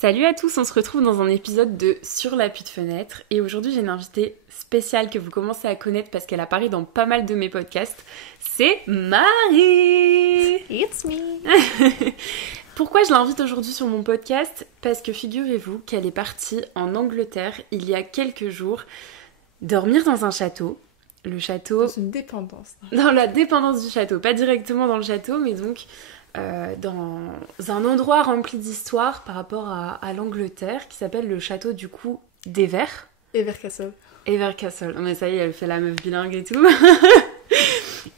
Salut à tous, on se retrouve dans un épisode de Sur l'appui de fenêtre et aujourd'hui j'ai une invitée spéciale que vous commencez à connaître parce qu'elle apparaît dans pas mal de mes podcasts, c'est Marie. It's me. Pourquoi je l'invite aujourd'hui sur mon podcast? Parce que figurez-vous qu'elle est partie en Angleterre il y a quelques jours dormir dans un château. Le château... Dans une dépendance. Dans la dépendance du château, pas directement dans le château mais donc... dans un endroit rempli d'histoire par rapport à l'Angleterre qui s'appelle le château du coup d'Ever. Evercastle. Evercastle. Mais ça y est, elle fait la meuf bilingue et tout.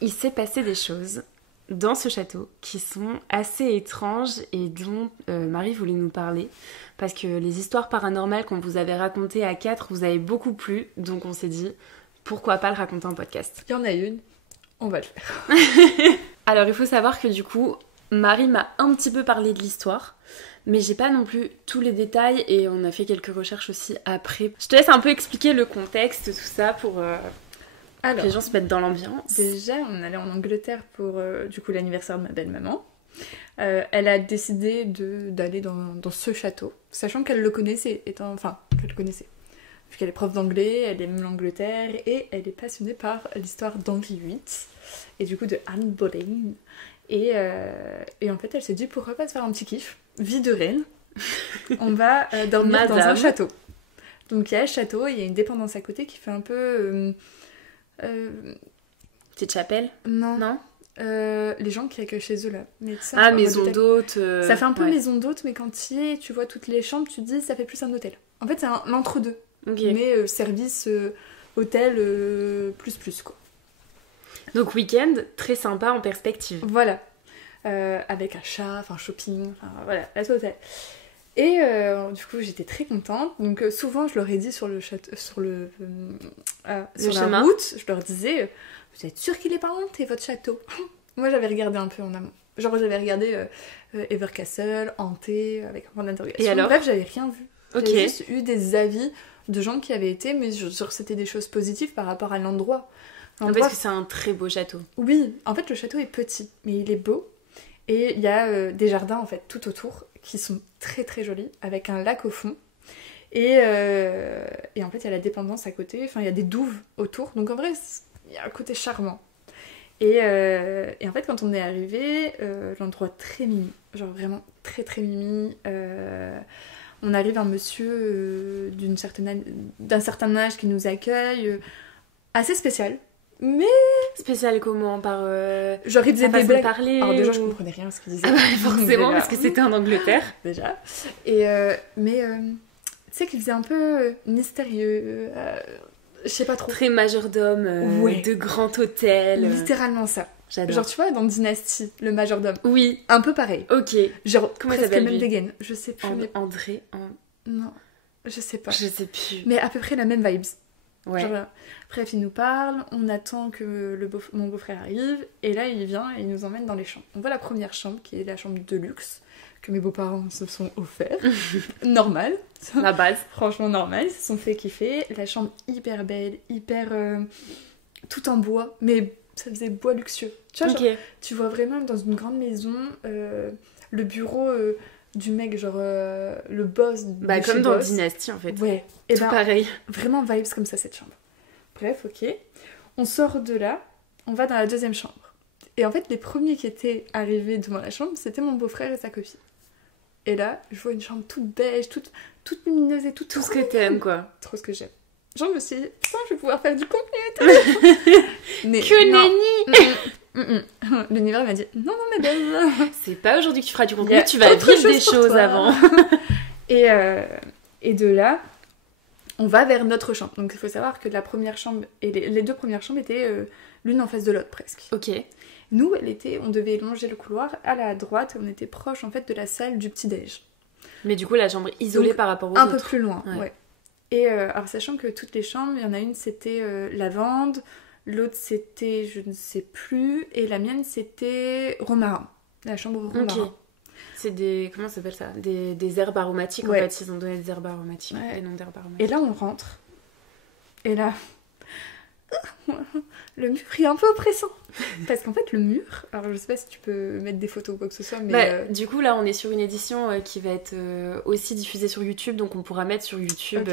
Il s'est passé des choses dans ce château qui sont assez étranges et dont Marie voulait nous parler parce que les histoires paranormales qu'on vous avait racontées à 4 vous avaient beaucoup plu, donc on s'est dit pourquoi pas le raconter en podcast. Il y en a une, on va le faire. Alors il faut savoir que du coup Marie m'a un petit peu parlé de l'histoire, mais j'ai pas non plus tous les détails et on a fait quelques recherches aussi après. Je te laisse un peu expliquer le contexte, tout ça, pour que les gens se mettent dans l'ambiance. Déjà, on allait en Angleterre pour du coup l'anniversaire de ma belle-maman. Elle a décidé d'aller dans ce château, sachant qu'elle le connaissait, vu qu'elle est prof d'anglais, elle aime l'Angleterre et elle est passionnée par l'histoire d'Henri VIII et du coup de Anne Boleyn. Et en fait, elle s'est dit pourquoi pas se faire un petit kiff, vie de reine. On va dormir dans un château. Donc il y a le château, il y a une dépendance à côté qui fait un peu... Petite chapelle? Non. Les gens qui accueillent chez eux là. Mais ça, maison d'hôte. Ça fait un peu maison d'hôte, mais quand tu vois toutes les chambres, tu te dis ça fait plus un hôtel. En fait, c'est un entre-deux. Okay. Mais service hôtel plus quoi. Donc week-end très sympa en perspective. Voilà. Avec achat, enfin shopping, voilà, la totale. Et du coup j'étais très contente. Donc souvent je leur ai dit sur le château, sur la route, je leur disais vous êtes sûr qu'il est pas hanté votre château? Moi j'avais regardé un peu en amont. Genre j'avais regardé Evercastle, hanté, avec un point d'interrogation. Et alors? Bref, j'avais rien vu. Okay. J'avais juste eu des avis de gens qui avaient été, mais genre c'était des choses positives par rapport à l'endroit. Parce que c'est un très beau château. Oui, en fait le château est petit, mais il est beau. Et il y a des jardins en fait tout autour qui sont très très jolis, avec un lac au fond. Et en fait il y a la dépendance à côté, enfin il y a des douves autour, donc en vrai il y a un côté charmant. Et en fait quand on est arrivé, l'endroit très mimi, genre vraiment très très mimi. On arrive un monsieur d'un certain âge qui nous accueille, assez spécial. Mais... Spécial comment? Par... Genre il disait des blagues. Parler, alors déjà je comprenais rien à ce qu'il disait. Forcément, parce que c'était en Angleterre. Déjà. Et mais tu sais qu'il faisait un peu mystérieux. Je sais pas trop. Très majordome, de grand hôtel. Littéralement ça. J'adore. Genre tu vois dans Dynasty, le majordome. Oui. Un peu pareil. Ok. Genre comment presque il s'appelle même lui? dégaine. Je sais plus. André. Non. Je sais pas. Je sais plus. Mais à peu près la même vibes. Ouais. Genre, bref, il nous parle, on attend que mon beau-frère arrive, et là il vient et il nous emmène dans les chambres. On voit la première chambre qui est la chambre de luxe, que mes beaux-parents se sont offerts. Normal. La base. Franchement normal, ils se sont fait kiffer. La chambre hyper belle, hyper... tout en bois, mais ça faisait bois luxueux. Tu vois, genre, tu vois vraiment dans une grande maison, le bureau... du mec, genre le boss de comme dans Dynasty en fait. Ouais. Et tout pareil. Vraiment vibes comme ça cette chambre. Bref, ok. On sort de là, on va dans la deuxième chambre. Et en fait, les premiers qui étaient arrivés devant la chambre, c'était mon beau-frère et sa copine. Et là, je vois une chambre toute beige, toute lumineuse et tout ce que t'aimes quoi. Trop ce que j'aime. Genre, je me suis dit, putain, je vais pouvoir faire du contenu et tout. Mais que nenni. L'univers m'a dit non madame, c'est pas aujourd'hui que tu feras du contenu, tu vas vivre des choses avant. Et de là on va vers notre chambre. Donc il faut savoir que la première chambre et les deux premières chambres étaient l'une en face de l'autre presque. Ok. Nous on devait longer le couloir à la droite et on était proche en fait de la salle du petit-déj. Mais du coup la chambre isolée donc, par rapport aux un autres. peu plus loin, ouais. Et alors sachant que toutes les chambres, il y en a une c'était lavande, l'autre c'était je ne sais plus, et la mienne c'était romarin, la chambre romarin. Okay. C'est des... comment ça s'appelle ça? Des herbes aromatiques en fait, ils ont donné des herbes aromatiques et non d'herbes aromatiques. Et là on rentre, et là le mur est un peu oppressant. Parce qu'en fait, le mur, alors je sais pas si tu peux mettre des photos ou quoi que ce soit, mais... Du coup, là, on est sur une édition qui va être aussi diffusée sur YouTube, donc on pourra mettre sur YouTube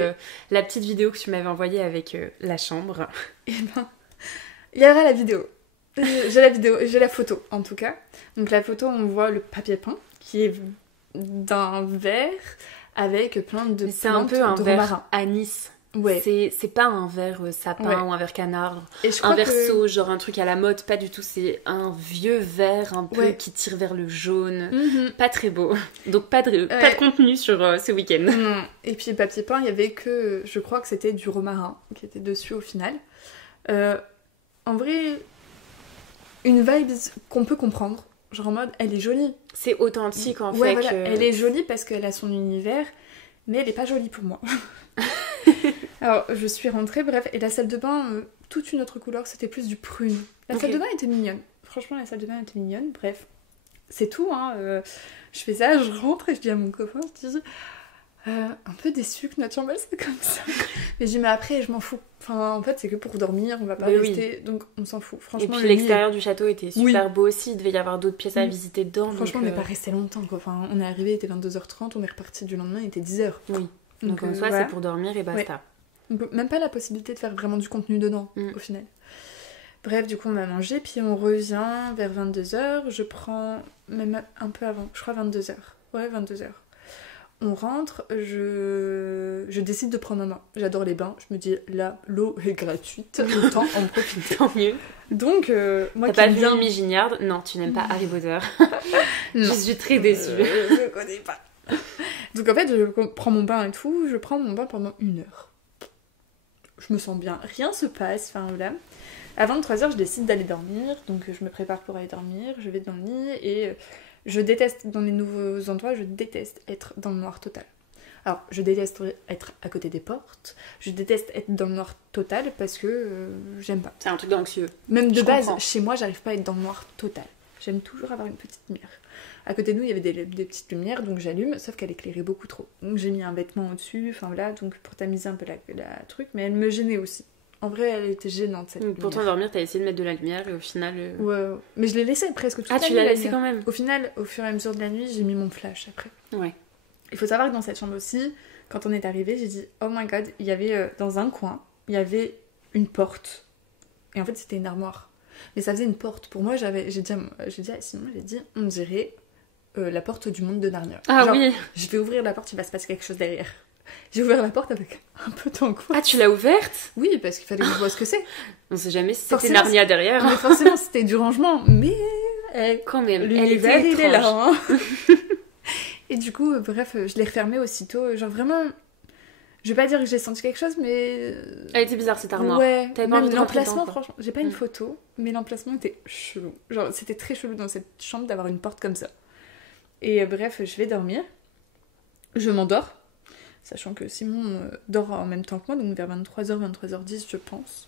la petite vidéo que tu m'avais envoyée avec la chambre. Et ben, il y aura la vidéo. J'ai la photo, en tout cas. Donc la photo, on voit le papier peint, qui est d'un verre avec plein de plantes. C'est un peu un verre romarin. anis. Ouais. C'est pas un verre sapin ou un verre canard, un verre sauge, genre un truc à la mode, pas du tout. C'est un vieux verre un peu qui tire vers le jaune. Pas très beau. Donc pas de contenu sur ce week-end. Non. Et puis le papier peint, il y avait que, je crois que c'était du romarin qui était dessus au final. En vrai, une vibe qu'on peut comprendre. Genre en mode, elle est jolie. C'est authentique en fait. Voilà. Elle est jolie parce qu'elle a son univers, mais elle est pas jolie pour moi. Alors, je suis rentrée, bref, et la salle de bain, toute une autre couleur, c'était plus du prune. La salle de bain était mignonne. Franchement, la salle de bain était mignonne. Bref, c'est tout, hein. Je fais ça, je rentre et je dis à mon copain, je dis... un peu déçue que notre chambre c'est comme ça. Mais je dis, mais après, je m'en fous. Enfin, en fait, c'est que pour dormir, on va pas rester, donc on s'en fout. Franchement, et puis l'extérieur du château était super beau aussi, il devait y avoir d'autres pièces à visiter dedans. Franchement, on n'est pas resté longtemps, quoi. Enfin, on est arrivé, il était 22h30, on est reparti du lendemain, il était 10h. Oui. Donc en soi, c'est pour dormir et basta. Ouais. Donc, même pas la possibilité de faire vraiment du contenu dedans, au final. Bref, du coup, on a mangé, puis on revient vers 22h. Je prends même un peu avant, je crois 22h. Ouais, 22h. On rentre, je décide de prendre un bain. J'adore les bains. Je me dis, là, l'eau est gratuite, autant en profiter. Tant mieux. Donc, moi T'as pas vu Amy Gignard? Non, tu n'aimes pas Harry Potter. Je suis très déçue. Je connais pas. Donc en fait, je prends mon bain et tout. Je prends mon bain pendant 1 heure. Je me sens bien. Rien se passe. Enfin, voilà. À 23h, je décide d'aller dormir. Donc, je me prépare pour aller dormir. Je vais dans le lit et... Je déteste, dans les nouveaux endroits, je déteste être dans le noir total. Alors, je déteste être à côté des portes, je déteste être dans le noir total parce que j'aime pas. C'est un truc d'anxieux. Même de base, chez moi, j'arrive pas à être dans le noir total. J'aime toujours avoir une petite lumière. À côté de nous, il y avait des petites lumières, donc j'allume, sauf qu'elle éclairait beaucoup trop. Donc j'ai mis un vêtement au-dessus, enfin voilà, donc pour tamiser un peu la truc, mais elle me gênait aussi. En vrai, elle était gênante cette lumière. Pour t'endormir, t'as essayé de mettre de la lumière et au final... Ouais, mais je l'ai laissée presque toute la nuit. Ah, tu l'as laissée quand même? Au final, au fur et à mesure de la nuit, j'ai mis mon flash après. Ouais. Il faut savoir que dans cette chambre aussi, quand on est arrivé, j'ai dit oh my god, il y avait dans un coin, il y avait une porte. Et en fait, c'était une armoire. Mais ça faisait une porte. Pour moi, j'ai dit à Simon, on dirait la porte du monde de Narnia. Ah genre, oui. Je vais ouvrir la porte, il va se passer quelque chose derrière. J'ai ouvert la porte avec un peu d'angoisse. Ah, tu l'as ouverte? Oui, parce qu'il fallait que je vois ce que c'est. On sait jamais si c'était Narnia derrière. Mais forcément, c'était du rangement. Mais quand même, l'univers, il est là. Hein. Et du coup, bref, je l'ai refermée aussitôt. Genre vraiment, je vais pas dire que j'ai senti quelque chose, mais... Elle était bizarre cette armoire. Ouais, t'avais pas envie de l'emplacement, franchement, j'ai pas une photo, mais l'emplacement était chelou. Genre, c'était très chelou dans cette chambre d'avoir une porte comme ça. Et bref, je vais dormir. Je m'endors. Sachant que Simon dort en même temps que moi, donc vers 23h, 23h10 je pense.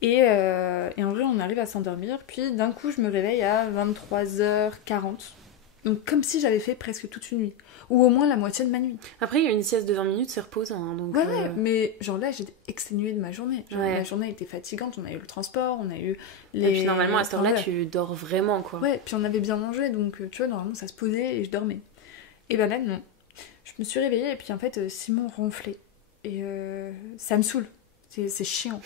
Et en vrai on arrive à s'endormir, puis d'un coup je me réveille à 23h40. Donc comme si j'avais fait presque toute une nuit. Ou au moins la moitié de ma nuit. Après il y a une sieste de 20 minutes, c'est reposant. Hein, donc, ouais, mais genre là j'étais exténuée de ma journée. Genre, la journée était fatigante, on a eu le transport, on a eu les... Et puis normalement à cette heure-là tu dors vraiment quoi. Ouais, puis on avait bien mangé, donc tu vois normalement ça se posait et je dormais. Et ben là non. Je me suis réveillée et puis en fait Simon ronflait. Et ça me saoule. C'est chiant.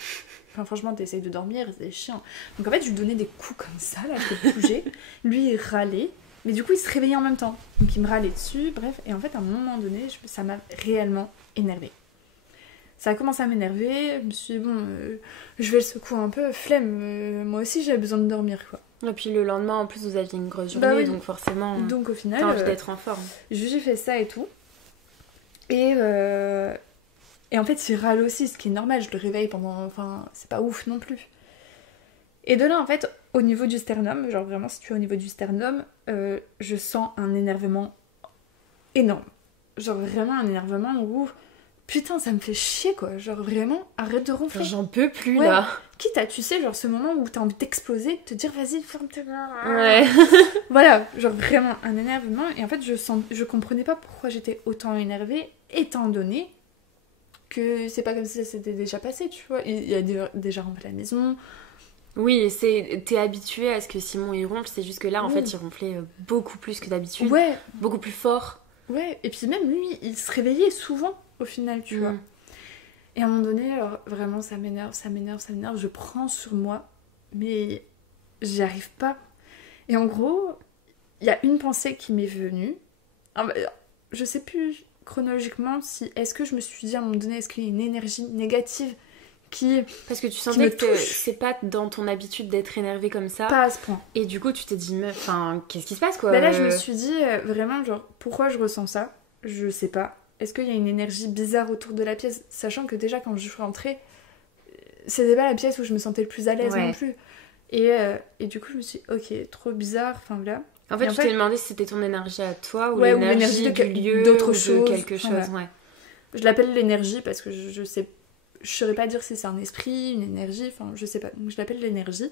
Enfin franchement t'essayes de dormir et c'est chiant. Donc en fait je lui donnais des coups comme ça, là je peux bouger. Lui il râlait. Mais du coup il se réveillait en même temps. Donc il me râlait dessus, bref. Et en fait à un moment donné ça m'a réellement énervée. Ça a commencé à m'énerver. Je me suis dit bon je vais le secouer un peu. Flemme, moi aussi j'ai besoin de dormir quoi. Et puis le lendemain en plus vous aviez une grosse journée oui. Donc forcément donc au final t'as envie d'être en forme. J'ai fait ça et tout. Et en fait, il râle aussi, ce qui est normal, je le réveille pendant... Enfin, c'est pas ouf non plus. Et de là, en fait, au niveau du sternum, genre vraiment, si tu es au niveau du sternum, je sens un énervement énorme. Genre vraiment un énervement où... Putain, ça me fait chier, quoi. Genre vraiment, arrête de ronfler. J'en peux plus, là. Quitte à, tu sais, genre ce moment où t'as envie d'exploser, de te dire, vas-y, ferme tes mains. Ouais. Voilà, genre vraiment un énervement. Et en fait, je comprenais pas pourquoi j'étais autant énervée, étant donné que c'est pas comme si ça s'était déjà passé, tu vois. Il y a déjà rentré à la maison. Oui, t'es habitué à ce que Simon il ronfle, c'est juste que là, en fait, il ronflait beaucoup plus que d'habitude. Ouais. Beaucoup plus fort. Ouais, et puis même lui, il se réveillait souvent, au final, tu vois. Et à un moment donné, alors, vraiment, ça m'énerve, je prends sur moi, mais j'y arrive pas. Et en gros, il y a une pensée qui m'est venue. Alors, je sais plus chronologiquement si... Est-ce que je me suis dit à un moment donné, est-ce qu'il y a une énergie négative qui... Parce que tu sentais que c'est pas dans ton habitude d'être énervée comme ça. Pas à ce point. Et du coup, tu t'es dit, enfin, qu'est-ce qui se passe, quoi? Bah là, je me suis dit, vraiment, genre, pourquoi je ressens ça? Je sais pas. Est-ce qu'il y a une énergie bizarre autour de la pièce? Sachant que déjà, quand je suis rentrée, c'était pas la pièce où je me sentais le plus à l'aise non plus. Et du coup, je me suis dit, ok, trop bizarre, enfin voilà. En fait, tu t'es demandé si c'était ton énergie à toi ou l'énergie du lieu d'autre ou chose. De quelque chose, ouais. Je l'appelle l'énergie parce que je sais... Je saurais pas dire si c'est un esprit, une énergie, enfin, je sais pas. Donc je l'appelle l'énergie.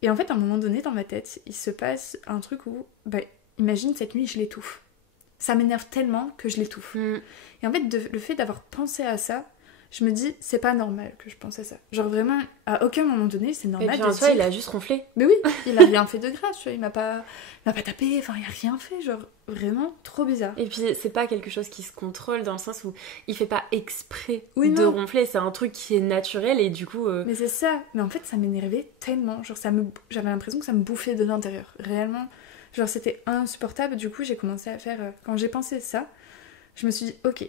Et en fait, à un moment donné, dans ma tête, il se passe un truc où, bah, imagine, cette nuit, je l'étouffe. Ça m'énerve tellement que je l'étouffe. Et en fait, le fait d'avoir pensé à ça, je me dis, c'est pas normal que je pense à ça. Genre vraiment, à aucun moment donné, c'est normal. Et puis en soi, il a juste ronflé. Mais oui, il a rien fait de grave, tu vois, il m'a pas tapé, enfin, il a rien fait, genre, vraiment, trop bizarre. Et puis, c'est pas quelque chose qui se contrôle dans le sens où il fait pas exprès de ronfler, c'est un truc qui est naturel et du coup... Mais c'est ça, mais en fait, ça m'énervait tellement, genre, j'avais l'impression que ça me bouffait de l'intérieur, réellement. Genre, c'était insupportable, du coup, j'ai commencé à faire... Quand j'ai pensé ça, je me suis dit, ok,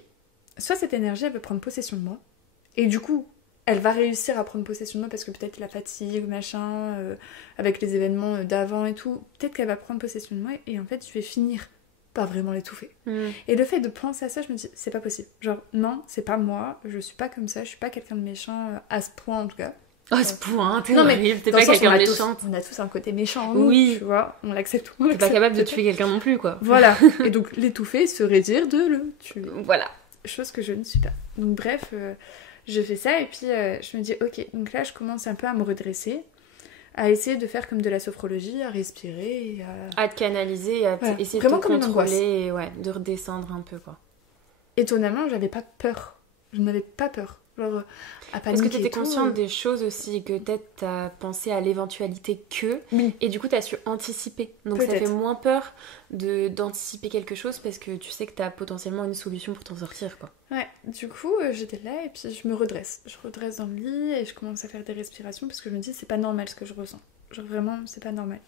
soit cette énergie, elle veut prendre possession de moi, et du coup, elle va réussir à prendre possession de moi parce que peut-être la fatigue, machin, avec les événements d'avant et tout, peut-être qu'elle va prendre possession de moi et en fait, je vais finir par vraiment l'étouffer. Et le fait de penser à ça, je me dis, c'est pas possible. Genre, non, c'est pas moi, je suis pas comme ça, je suis pas quelqu'un de méchant à ce point en tout cas. À ce point, t'es pas quelqu'un de méchant. On a tous un côté méchant en nous, tu vois, on l'accepte. T'es pas capable de tuer quelqu'un non plus, quoi. Voilà, et donc l'étouffer serait dire de le tuer. Voilà. Chose que je ne suis pas. Donc bref... je fais ça et puis je me dis ok, donc là je commence un peu à me redresser, à essayer de faire comme de la sophrologie, à respirer, à te canaliser, à essayer vraiment de te contrôler et de redescendre un peu quoi. Étonnamment, j'avais pas peur. Je n'avais pas peur. Genre, à paniquer. Parce que t'étais consciente des choses aussi, que peut-être t'as pensé à l'éventualité et du coup t'as su anticiper. Donc peut-être. Ça fait moins peur d'anticiper quelque chose parce que tu sais que t'as potentiellement une solution pour t'en sortir quoi. Ouais, du coup j'étais là et puis je me redresse. Je redresse dans le lit et je commence à faire des respirations parce que je me dis c'est pas normal ce que je ressens. Genre vraiment c'est pas normal.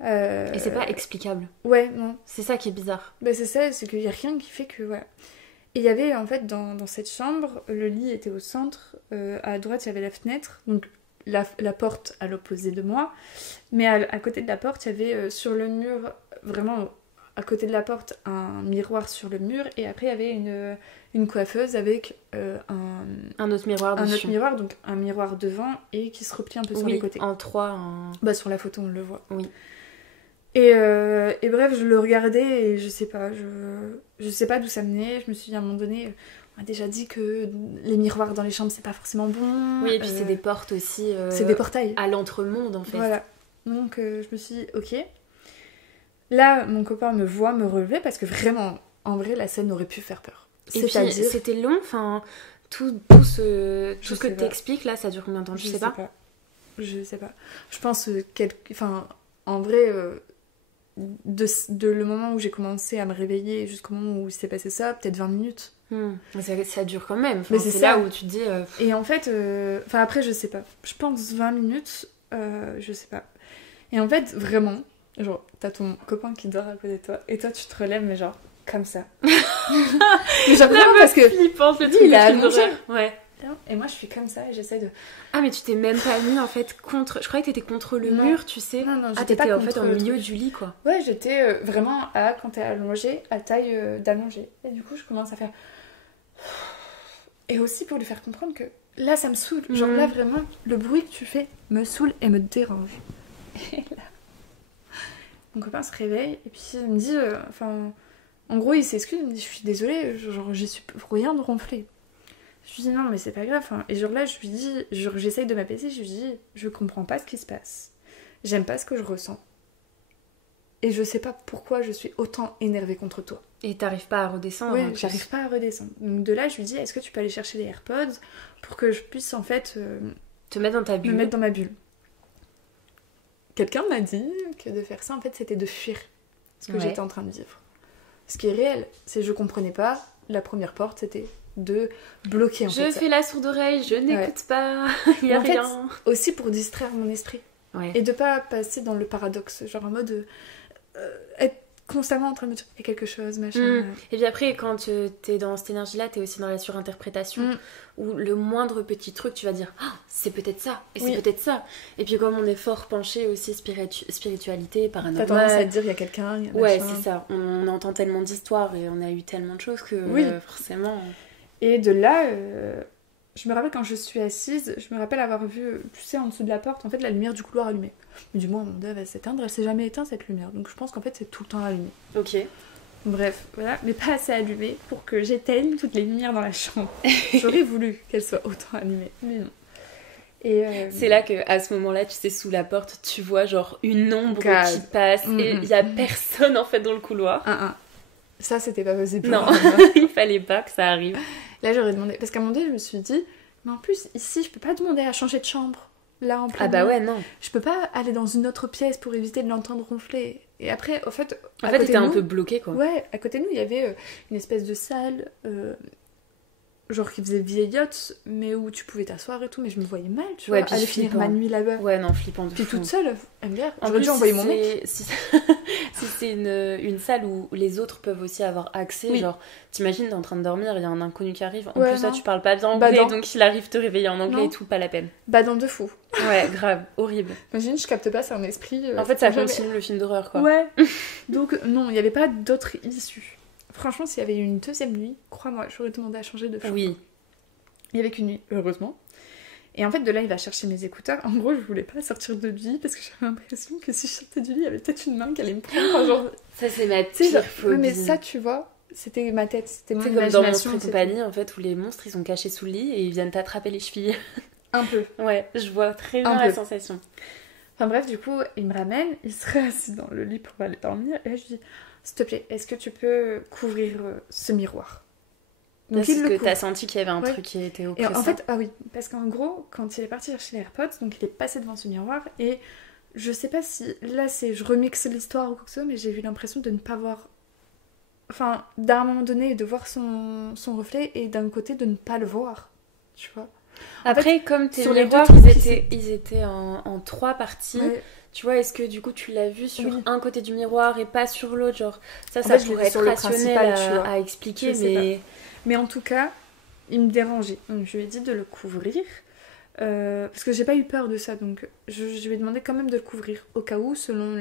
Et c'est pas explicable. Ouais, non. C'est ça qui est bizarre. Bah c'est ça, c'est qu'il y a rien qui fait que... Ouais. Et il y avait en fait dans cette chambre, le lit était au centre, à droite il y avait la fenêtre, donc la porte à l'opposé de moi, mais à côté de la porte il y avait sur le mur, vraiment à côté de la porte, un miroir sur le mur, et après il y avait une coiffeuse avec un autre miroir dessus. Un autre miroir, donc un miroir devant et qui se replie un peu sur les côtés. En trois. Bah sur la photo on le voit. Oui. Et bref, je le regardais et je sais pas d'où ça venait. Je me suis dit à un moment donné, on m'a déjà dit que les miroirs dans les chambres c'est pas forcément bon. Oui, et puis c'est des portes aussi. C'est des portails. À l'entremonde en fait. Voilà. Donc je me suis dit, ok. Là, mon copain me voit me relever parce que vraiment, en vrai, la scène aurait pu faire peur. Et puis c'était long, enfin, tout ce que t'expliques là, ça dure combien de temps? Je sais pas. Je sais pas. Je pense enfin, en vrai. De le moment où j'ai commencé à me réveiller jusqu'au moment où il s'est passé ça, peut-être 20 minutes. Ça dure quand même. Mais c'est là où tu te dis... Et en fait, enfin après je sais pas. Je pense 20 minutes, je sais pas. Et en fait, vraiment, genre, t'as ton copain qui dort à côté de toi, et toi tu te relèves, mais genre, comme ça. Mais genre vraiment parce que... flippante, le truc il a allongé. Ouais. Et moi je suis comme ça et j'essaie de... Ah mais tu t'es même pas mis en fait contre... Je croyais que t'étais contre le mur, tu sais. Non, j'étais pas en fait au milieu du lit quoi. Ouais, j'étais vraiment quand t'es allongée, à taille d'allongée. Et du coup je commence à faire... Et aussi pour lui faire comprendre que là ça me saoule. Genre là vraiment, le bruit que tu fais me saoule et me dérange. Et là... Mon copain se réveille et puis il me dit... en gros il s'excuse, il me dit je suis désolée, genre j'ai su rien de ronfler. Je lui dis non mais c'est pas grave. Et genre là je lui dis, j'essaye de m'apaiser, je lui dis je comprends pas ce qui se passe. J'aime pas ce que je ressens. Et je sais pas pourquoi je suis autant énervée contre toi. Et t'arrives pas à redescendre. Ouais, j'arrive pas à redescendre. Donc de là, je lui dis, est-ce que tu peux aller chercher les AirPods pour que je puisse en fait te mettre dans ta bulle. me mettre dans ma bulle. Quelqu'un m'a dit que de faire ça, en fait, c'était de fuir ce que j'étais en train de vivre. Ce qui est réel, c'est que je comprenais pas. La première porte, c'était de bloquer en fait. Je fais la sourde oreille, je n'écoute pas, il y a rien. Fait, aussi pour distraire mon esprit. Ouais. Et de pas passer dans le paradoxe, genre en mode être constamment en train de me dire il y a quelque chose, machin. Et puis après, quand t'es dans cette énergie-là, t'es aussi dans la surinterprétation, où le moindre petit truc, tu vas dire oh, c'est peut-être ça, et c'est peut-être ça. Et puis comme on est fort penché aussi spiritualité, paranormal. T'as tendance à te dire il y a quelqu'un, il y a machin. Ouais, c'est ça. On entend tellement d'histoires et on a eu tellement de choses que forcément... Et de là... Je me rappelle quand je suis assise, je me rappelle avoir vu, tu sais, en dessous de la porte, en fait, la lumière du couloir allumée. Mais du moins, mon Dieu, elle va s'éteindre, elle s'est jamais éteinte cette lumière. Donc je pense qu'en fait, c'est tout le temps allumé. Ok. Bref, voilà, mais pas assez allumée pour que j'éteigne toutes les lumières dans la chambre. J'aurais voulu qu'elle soit autant allumée, mais non. Et c'est là que à ce moment-là, tu sais, sous la porte, tu vois genre une ombre qui passe et il y a personne en fait dans le couloir. Ça, c'était pas possible. Non, il fallait pas que ça arrive. Là, j'aurais demandé. Parce qu'à un moment donné, je me suis dit, mais en plus, ici, je peux pas demander à changer de chambre. Là, en plein. Ah bah ouais, non. Je peux pas aller dans une autre pièce pour éviter de l'entendre ronfler. Et après, au fait. En fait, t'étais un peu bloqué, quoi. Ouais, à côté de nous, il y avait une espèce de salle. Genre qui faisait vieillotte, mais où tu pouvais t'asseoir et tout, mais je me voyais mal, tu vois, aller finir ma nuit là-bas. Ouais, non, flippant de Puis fou. toute seule, MDR. J'aurais dû envoyer mon mec. Si c'est une salle où les autres peuvent aussi avoir accès, genre, t'imagines, t'es en train de dormir, il y a un inconnu qui arrive, en plus là, tu parles pas bien anglais, donc il arrive te réveiller en anglais et tout, pas la peine. Badant de fou. Ouais, grave, horrible. Imagine, je capte pas, c'est un esprit... En fait, ça continue le film d'horreur, quoi. Ouais. Donc, non, il y avait pas d'autre issue. Franchement, s'il y avait eu une deuxième nuit, crois-moi, j'aurais demandé à changer de chambre. Oui. Il y avait qu'une nuit, heureusement. Et en fait, de là, il va chercher mes écouteurs. En gros, je voulais pas sortir de lit parce que j'avais l'impression que si je sortais du lit, il y avait peut-être une main qui allait me prendre. Enfin, genre... Ça, c'est ma pire phobie. Ouais, mais ça, tu vois, c'était ma tête, c'était mon imagination. C'est comme dans Monstres et compagnie, en fait, où les monstres, ils sont cachés sous le lit et ils viennent t'attraper les chevilles. Un peu. Ouais, je vois très bien la sensation. Enfin bref, du coup, il me ramène, il serait assis dans le lit pour aller dormir. Et là, je dis, s'il te plaît, est-ce que tu peux couvrir ce miroir? Donc parce que t'as senti qu'il y avait un truc qui était oppressant. Et en fait, ah oui, parce qu'en gros, quand il est parti chercher les AirPods, donc il est passé devant ce miroir, et je sais pas si là je remixe l'histoire ou quoi que ce soit, mais j'ai eu l'impression de ne pas voir... Enfin, d'un moment donné, de voir son reflet, et d'un côté, de ne pas le voir, tu vois. Après, fait, comme tes miroirs, ils étaient en 3 parties... Ouais. Tu vois, est-ce que du coup tu l'as vu sur un côté du miroir et pas sur l'autre, genre ça pourrait être rationnel à expliquer, mais en tout cas, il me dérangeait. Donc je lui ai dit de le couvrir parce que j'ai pas eu peur de ça, donc je lui ai demandé quand même de le couvrir au cas où, selon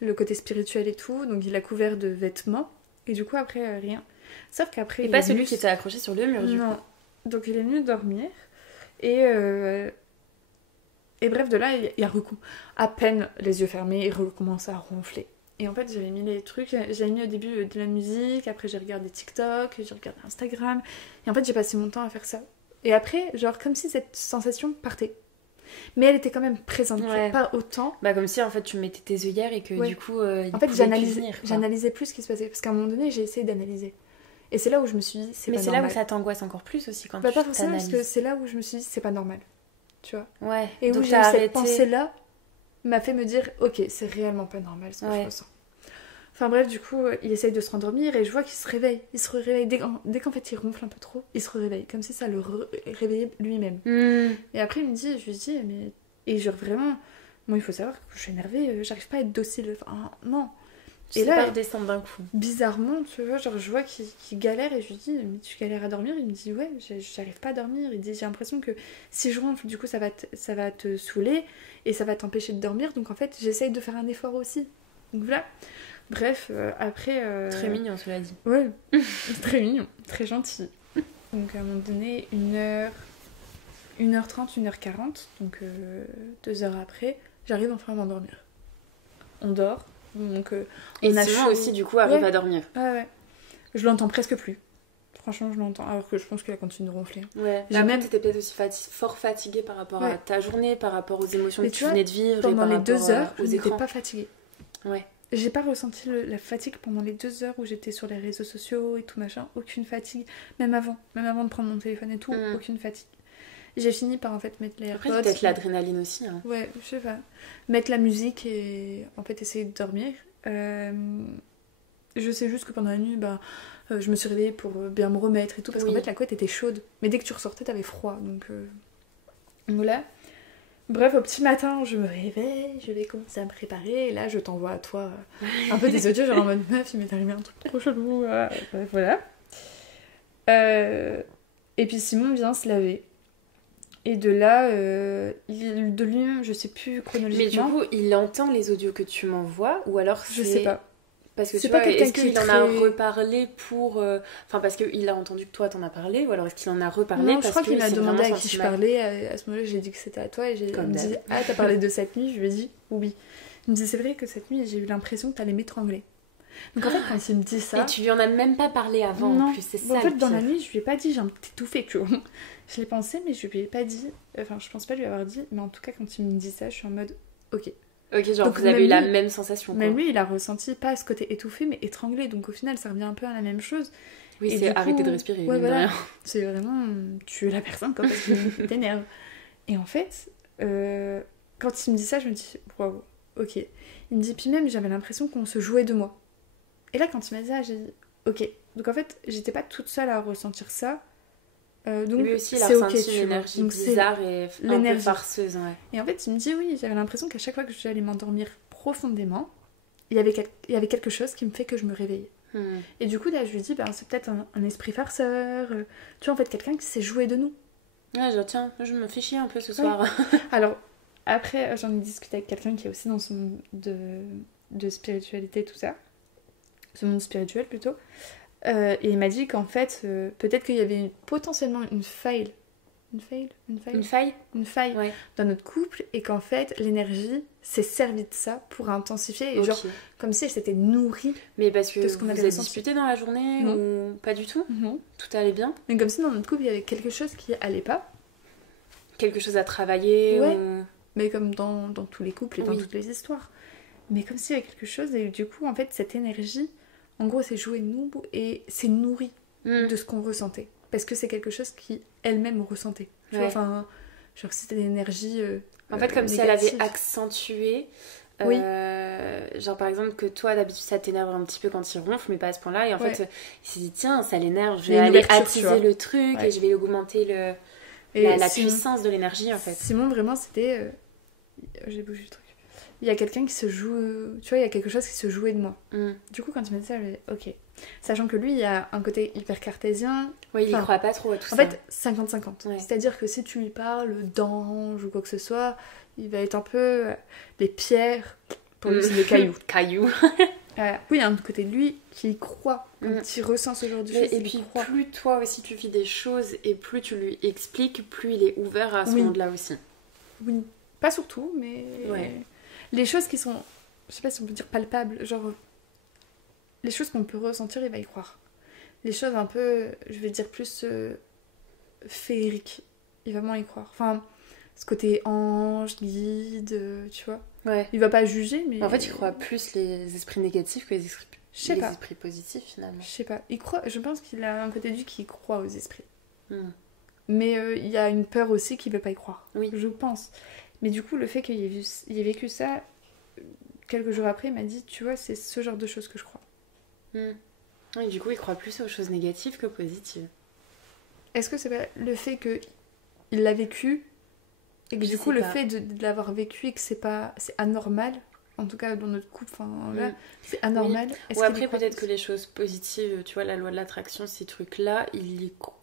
le côté spirituel et tout. Donc il l'a couvert de vêtements et du coup après rien. Sauf qu'après et pas celui qui était accroché sur le mur du coup. Donc il est venu dormir et bref, de là, il a à peine les yeux fermés, il recommence à ronfler. Et en fait, j'avais mis les trucs, j'avais mis au début de la musique, après j'ai regardé TikTok, j'ai regardé Instagram, et en fait, j'ai passé mon temps à faire ça. Et après, genre, comme si cette sensation partait. Mais elle était quand même présente, pas autant. Bah, comme si en fait, tu mettais tes œillères et que du coup, en fait, j'analysais plus ce qui se passait, parce qu'à un moment donné, j'ai essayé d'analyser. Et c'est là où je me suis dit, c'est pas normal. Mais c'est là où ça t'angoisse encore plus aussi quand tu pas forcément, parce que c'est là où je me suis dit, c'est pas normal. Tu vois. Ouais. Et où j'ai cette pensée-là m'a fait me dire, ok, c'est réellement pas normal ce que je ressens. Enfin bref, du coup, il essaye de se rendormir et je vois qu'il se réveille. Il se réveille dès qu'en fait il ronfle un peu trop, il se réveille, comme si ça le réveillait lui-même. Et après il me dit, je lui dis, mais... Et genre vraiment, moi il faut savoir que je suis énervée, j'arrive pas à être docile, enfin non. Et là, pas redescendre d'un coup. Bizarrement, tu vois, genre je vois qu'il galère et je lui dis, mais tu galères à dormir? Il me dit, ouais, j'arrive pas à dormir. Il dit, j'ai l'impression que si je ronfle, du coup ça va te saouler et ça va t'empêcher de dormir. Donc en fait, j'essaye de faire un effort aussi. Donc voilà. Bref, après... Très mignon, cela dit. Ouais, très mignon, très gentil. Donc à un moment donné, 1h30, 1h40, donc 2 heures après, j'arrive enfin à m'endormir. On dort. Donc, et Simon aussi du coup arrive à dormir. Ouais. Je l'entends presque plus. Franchement, je l'entends. Alors que je pense qu'elle continue de ronfler. Ouais. Même t'étais peut-être aussi fort fatiguée par rapport à ta journée, par rapport aux émotions que tu venais de vivre. Pendant et par les 2 heures, aux je n'étais écrans. pas fatiguée. Ouais. J'ai pas ressenti la fatigue pendant les 2 heures où j'étais sur les réseaux sociaux et tout machin. Aucune fatigue. Même avant de prendre mon téléphone et tout, aucune fatigue. J'ai fini par en fait mettre les AirPods. Après, peut-être l'adrénaline aussi. Hein. Ouais, je sais pas. Mettre la musique et en fait essayer de dormir. Je sais juste que pendant la nuit, je me suis réveillée pour bien me remettre et tout. Parce qu'en fait, la couette était chaude. Mais dès que tu ressortais, t'avais froid. Donc voilà. Bref, au petit matin, je me réveille, je vais commencer à me préparer. Et là, je t'envoie à toi un peu des audios, genre en mode meuf, il m'est arrivé un truc trop chelou. Bref, voilà. Et puis Simon vient se laver. Et de là, de lui-même, je sais plus chronologiquement. Mais du coup, il entend les audios que tu m'envoies ou alors je sais pas. Parce que c'est tu pas vois, est-ce quelqu'un qu'il en a reparlé pour... Enfin, parce qu'il a entendu que toi t'en as parlé, ou alors est-ce qu'il en a reparlé non, parce je crois qu'il m'a demandé à qui je mal. parlais. À ce moment-là, j'ai dit que c'était à toi. Et il me dit, ah, t'as parlé de cette nuit? Je lui ai dit, oui. Il me dit, c'est vrai que cette nuit, j'ai eu l'impression que t'allais m'étrangler. Donc en fait, quand il me dit ça... Et tu lui en as même pas parlé avant, non. en plus, c'est ça En fait, le dans pire. la nuit, je lui ai pas dit, j'ai un petit étouffé, tu vois. Je l'ai pensé, mais je lui ai pas dit... Enfin, je pense pas lui avoir dit, mais en tout cas, quand il me dit ça, je suis en mode, ok. Ok, genre Donc, vous avez eu la même sensation, quoi. Mais lui, il a ressenti pas ce côté étouffé, mais étranglé. Donc au final, ça revient un peu à la même chose. Oui, et c'est arrêter de respirer, ouais, mine de voilà. rien. C'est vraiment tuer la personne quand tu t'énerves. Et en fait, quand il me dit ça, je me dis, waouh, ok. Il me dit, puis même, j'avais l'impression qu'on se jouait de moi. Et là, quand il m'a dit ça, j'ai dit, ok. Donc en fait, j'étais pas toute seule à ressentir ça. Donc lui aussi, il a c'est ressenti ok, une énergie donc bizarre et un peu farceuse, ouais. Et en fait, il me dit, oui, j'avais l'impression qu'à chaque fois que j'allais m'endormir profondément, il y avait quelque chose qui me fait que je me réveillais. Et du coup, là, je lui dis, c'est peut-être un esprit farceur. Tu vois, en fait, quelqu'un qui s'est joué de nous. Ouais, genre, tiens, je me fais chier un peu ce soir. Alors, après, j'en ai discuté avec quelqu'un qui est aussi dans son monde de spiritualité, tout ça. Ce monde spirituel, plutôt. Et il m'a dit qu'en fait, peut-être qu'il y avait potentiellement une faille. Une faille ouais. Dans notre couple, et qu'en fait, l'énergie s'est servie de ça pour intensifier. Et genre, comme si elle s'était nourrie. Mais parce que de ce qu'on vous avait êtes ressenti. disputé dans la journée ou pas du tout? Tout allait bien? Mais comme si dans notre couple, il y avait quelque chose qui allait pas. Quelque chose à travailler ouais. ou... Mais comme dans tous les couples et dans toutes les histoires. Mais comme s'il y avait quelque chose, et du coup, en fait, cette énergie, en gros, c'est joué de nous et c'est nourri de ce qu'on ressentait. Parce que c'est quelque chose qui elle-même ressentait. Tu vois, enfin, genre c'était l'énergie en fait, comme négative. si elle avait accentué... genre par exemple que toi d'habitude ça t'énerve un petit peu quand il ronfle mais pas à ce point là et en fait il s'est dit tiens ça l'énerve, je vais aller attiser le truc et je vais augmenter la puissance de l'énergie en fait. Simon vraiment c'était j'ai bougé le truc, il y a quelqu'un qui se joue, tu vois, il y a quelque chose qui se jouait de moi. Du coup quand il m'a dit ça j'ai dit ok, sachant que lui il y a un côté hyper cartésien. Oui, il y croit pas trop à tout ça. En fait 50-50 c'est à dire que si tu lui parles d'ange ou quoi que ce soit, il va être un peu des pierres, pour lui c'est des cailloux. Oui, il y a un côté de lui qui y croit, qui ressent ce genre de choses. Et puis plus toi aussi tu vis des choses et plus tu lui expliques, plus il est ouvert à ce monde-là aussi. Oui, pas surtout, mais les choses qui sont, je sais pas si on peut dire palpables, genre les choses qu'on peut ressentir, il va y croire. Les choses un peu, je vais dire plus féeriques, il va vraiment y croire. Enfin, ce côté ange, guide, tu vois. Ouais. Il va pas juger, mais... En fait, il croit plus les esprits négatifs que les esprits positifs, finalement. Je sais pas. Je pense qu'il a un côté de lui qui croit aux esprits. Mais il y a une peur aussi qu'il veut pas y croire. Oui. Je pense. Mais du coup, le fait qu'il ait vécu ça, quelques jours après, il m'a dit, tu vois, c'est ce genre de choses que je crois. Et du coup, il croit plus aux choses négatives que positives. Est-ce que c'est pas le fait qu'il l'a vécu et que du coup, le fait de l'avoir vécu et que c'est anormal, en tout cas dans notre couple, là, c'est anormal. Ou après, peut-être que les choses positives, tu vois, la loi de l'attraction, ces trucs-là, il y croit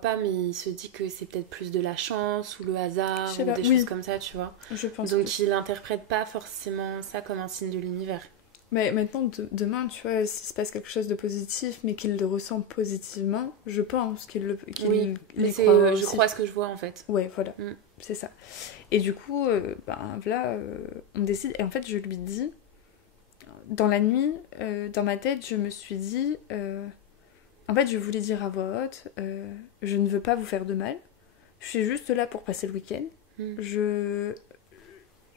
pas, mais il se dit que c'est peut-être plus de la chance ou le hasard ou des choses comme ça, tu vois. Je pense. Donc, il interprète pas forcément ça comme un signe de l'univers. Mais maintenant, demain, tu vois, s'il se passe quelque chose de positif, mais qu'il le ressent positivement, je pense qu'il croit je crois ce que je vois, en fait. Ouais, voilà, c'est ça. Et du coup, voilà, on décide. Et en fait, je lui dis, dans la nuit, dans ma tête, je me suis dit... en fait, je voulais dire à voix haute, je ne veux pas vous faire de mal. Je suis juste là pour passer le week-end.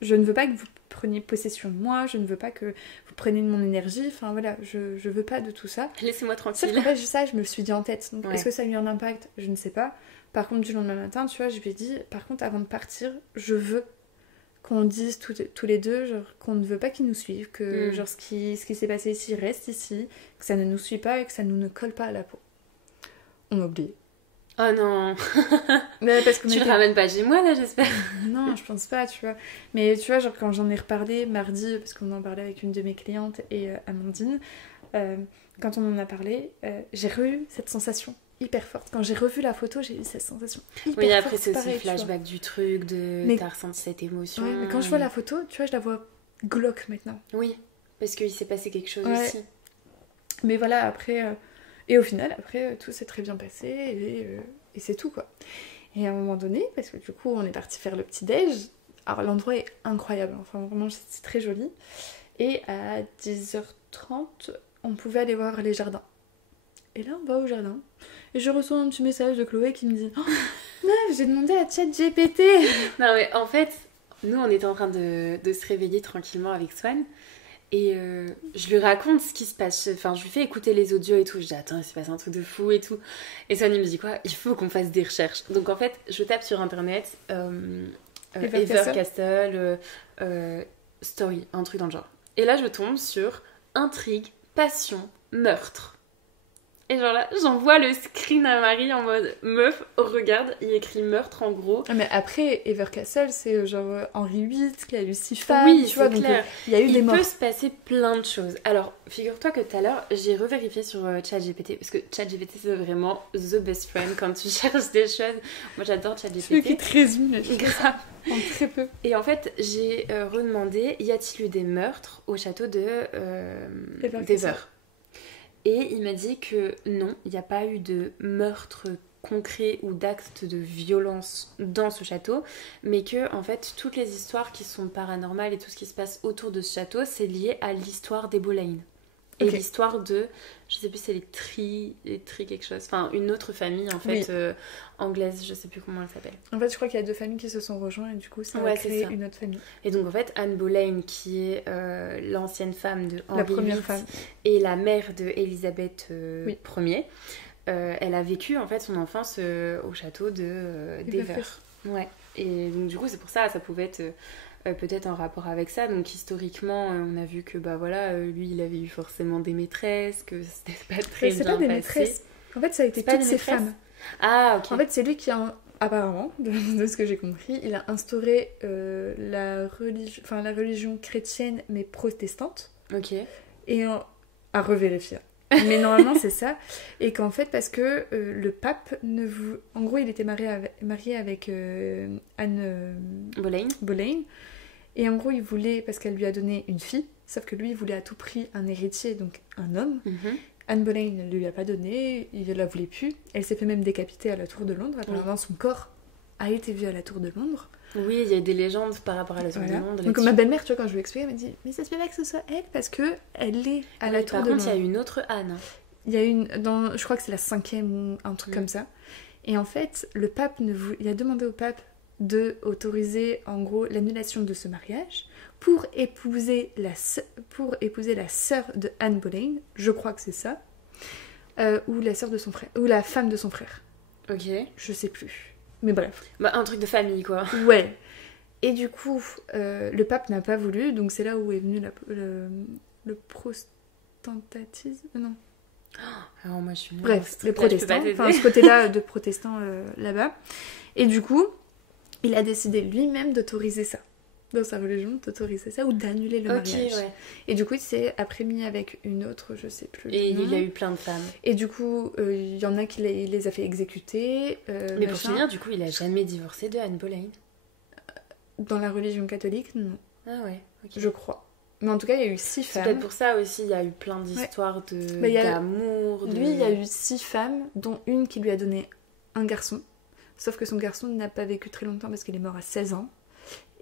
Je ne veux pas que vous preniez possession de moi, je ne veux pas que vous preniez de mon énergie, enfin voilà, je veux pas de tout ça. Laissez-moi Sauf tranquille. qu'en fait, ça, je me le suis dit en tête. Donc, Ouais. est-ce que ça a eu un impact? Je ne sais pas. Par contre, du lendemain matin, tu vois, je lui ai dit, par contre, avant de partir, je veux qu'on dise tous les deux, genre, qu'on ne veut pas qu'ils nous suivent, que genre, ce qui s'est passé ici reste ici, que ça ne nous suit pas et que ça nous ne colle pas à la peau. On a oublié. Oh non. Mais parce qu'on Tu le était... ramènes pas chez moi là, j'espère. Non, je pense pas, tu vois. Mais tu vois, genre, quand j'en ai reparlé mardi, parce qu'on en parlait avec une de mes clientes et Amandine, quand on en a parlé, j'ai eu cette sensation hyper forte. Quand j'ai revu la photo, j'ai eu cette sensation hyper forte. Oui, après c'est aussi pareil, le tu vois. flashback du truc, Mais- t'as ressenti cette émotion. Ouais, mais quand je vois la photo, tu vois, je la vois glauque maintenant. Oui, parce qu'il s'est passé quelque chose Ouais. aussi. Mais voilà, après... Et au final, après, tout s'est très bien passé et c'est tout, quoi. Et à un moment donné, parce que du coup, on est parti faire le petit-déj. Alors, l'endroit est incroyable. Enfin, vraiment, c'est très joli. Et à 10h30, on pouvait aller voir les jardins. Et là, on va au jardin. Et je reçois un petit message de Chloé qui me dit « Oh, meuf, j'ai demandé à ChatGPT !» Non mais en fait, nous on était en train de se réveiller tranquillement avec Swan. Et je lui raconte ce qui se passe. Enfin, je lui fais écouter les audios et tout. Je dis, attends, il se passe un truc de fou et tout. Et Swan, il me dit quoi? Il faut qu'on fasse des recherches. Donc, en fait, je tape sur internet Evercastle Story, un truc dans le genre. Et là, je tombe sur intrigue, passion, meurtre. Et genre là, j'envoie le screen à Marie en mode meuf, regarde, il écrit meurtre en gros. Ah, mais après, Evercastle, c'est genre Henri VIII qui a eu 6 femmes, Oui, tu vois, c'est donc clair. il y a eu des Il morts. peut se passer plein de choses. Alors, figure-toi que tout à l'heure, j'ai revérifié sur ChatGPT, parce que ChatGPT, c'est vraiment the best friend quand tu cherches des choses. Moi, j'adore Celui qui ChatGPT. te résume les choses Grave. en très peu. Et en fait, j'ai redemandé, y a-t-il eu des meurtres au château de d'Ever? Et il m'a dit que non, il n'y a pas eu de meurtre concret ou d'actes de violence dans ce château, mais que en fait toutes les histoires qui sont paranormales et tout ce qui se passe autour de ce château, c'est lié à l'histoire des Boleyn. Et Ok. l'histoire de, je sais plus, c'est les Tri quelque chose, enfin une autre famille en fait Oui. anglaise, je sais plus comment elle s'appelle. En fait, je crois qu'il y a 2 familles qui se sont rejointes et du coup, ça a Ouais, c'est créé ça. une autre famille. Et donc en fait Anne Boleyn qui est l'ancienne femme de Henri La première VIII femme. et la mère de Élisabeth Oui. Ier, elle a vécu en fait son enfance au château d'Ever. Ouais. Et donc du coup c'est pour ça, ça pouvait être peut-être en rapport avec ça. Donc historiquement on a vu que bah voilà lui il avait eu forcément des maîtresses, que c'était pas très Mais c'est bien pas des passé. maîtresses. En fait, ça a été C'est pas toutes des ces maîtresses femmes. Ah ok. En fait, c'est lui qui a, apparemment, de ce que j'ai compris, il a instauré la religion chrétienne mais protestante. Ok. Et à revérifier. Mais normalement, c'est ça. Et qu'en fait, parce que le pape ne vous... En gros, il était marié avec Anne Boleyn. Boleyn. Et en gros, il voulait, parce qu'elle lui a donné une fille, sauf que lui, il voulait à tout prix un héritier, donc un homme. Mhm. Anne Boleyn ne lui a pas donné, il ne la voulait plus. Elle s'est fait même décapiter à la Tour de Londres. Apparemment, son corps a été vu à la Tour de Londres. Oui, il y a des légendes par rapport à la Tour Voilà. de Londres. Donc là-dessus. ma belle-mère, tu vois, quand je lui ai expliqué, elle m'a dit « Mais ça se fait pas que ce soit elle, parce que elle est à la Oui, Tour par de contre, il y Londres. a une autre Anne. Il y a une, je crois que c'est la 5e ou un truc comme ça. Et en fait, le pape il a demandé au pape de autoriser en gros l'annulation de ce mariage pour épouser la sœur de Anne Boleyn, je crois que c'est ça, ou la sœur de son frère, ou la femme de son frère, Ok. je sais plus. Mais bref. Bah, un truc de famille, quoi. Ouais. Et du coup, le pape n'a pas voulu, donc c'est là où est venu le protestantisme. Non. Alors moi je suis nulle Bref, dans ce les truc-là, je peux protestants, pas t'aider. enfin ce côté-là de protestants là-bas. Et du coup, il a décidé lui-même d'autoriser ça. Dans sa religion, d'autoriser ça ou d'annuler le Ok, mariage. ouais. Et du coup, il s'est après mis avec une autre, je sais plus. Et le nom. il a eu plein de femmes. Et du coup, il y en a qui il les a fait exécuter. Mais pour finir, du coup, il a jamais divorcé de Anne Boleyn. Dans la religion catholique, non, Ah ouais, ok. je crois. Mais en tout cas, il y a eu 6 C'est femmes. peut-être pour ça aussi, il y a eu plein d'histoires Bah, il y a- d'amour. Lui, il y a eu 6 femmes, dont une qui lui a donné un garçon. Sauf que son garçon n'a pas vécu très longtemps parce qu'il est mort à 16 ans.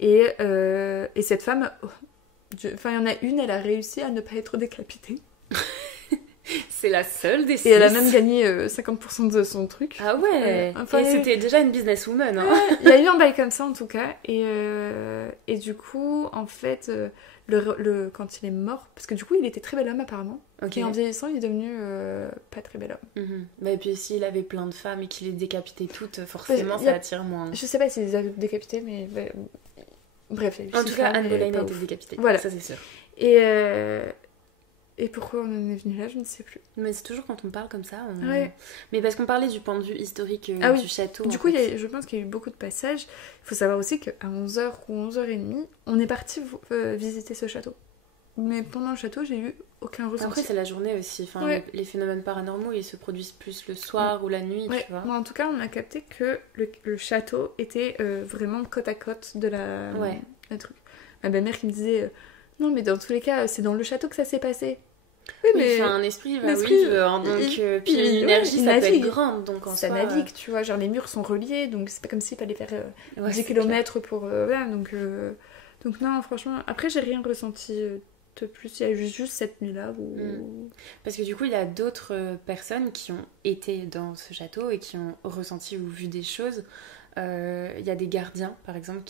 Et cette femme, enfin, il y en a une, elle a réussi à ne pas être décapitée. C'est la seule des 6. Et elle a même gagné 50% de son truc. Ah ouais. Enfin, et c'était déjà une businesswoman. Hein. Ouais, il y a eu un bail comme ça en tout cas. Et du coup, en fait, quand il est mort, parce que du coup, il était très bel homme apparemment. Okay. Et en vieillissant, il est devenu pas très bel homme. Bah, et puis s'il avait plein de femmes et qu'il les décapitait toutes, forcément ça attire moins. Je sais pas s'il les a décapitées, mais bref. En tout cas, Anne Boleyn a été décapitée. Voilà. Ça c'est sûr. Et pourquoi on en est venu là, je ne sais plus. Mais c'est toujours quand on parle comme ça. Ouais. Mais parce qu'on parlait du point de vue historique du château. Du coup, je pense qu'il y a eu beaucoup de passages. Il faut savoir aussi qu'à 11h ou 11h30, on est parti visiter ce château. Mais pendant le château, j'ai eu aucun ressenti. Après, c'est la journée aussi. Enfin, les phénomènes paranormaux, ils se produisent plus le soir ou la nuit, tu vois. Moi, en tout cas, on a capté que le château était vraiment côte à côte de la truc. Ma belle-mère qui me disait non, mais dans tous les cas, c'est dans le château que ça s'est passé. Oui, mais un esprit va vivre, donc puis une énergie, ça peut être grande, donc en ça soi, navigue, tu vois, genre les murs sont reliés, donc c'est pas comme s'il fallait faire 10 km pour... voilà, donc non, franchement, après j'ai rien ressenti de plus, il y a juste cette nuit-là où... Parce que du coup, il y a d'autres personnes qui ont été dans ce château et qui ont ressenti ou vu des choses. Il y a des gardiens par exemple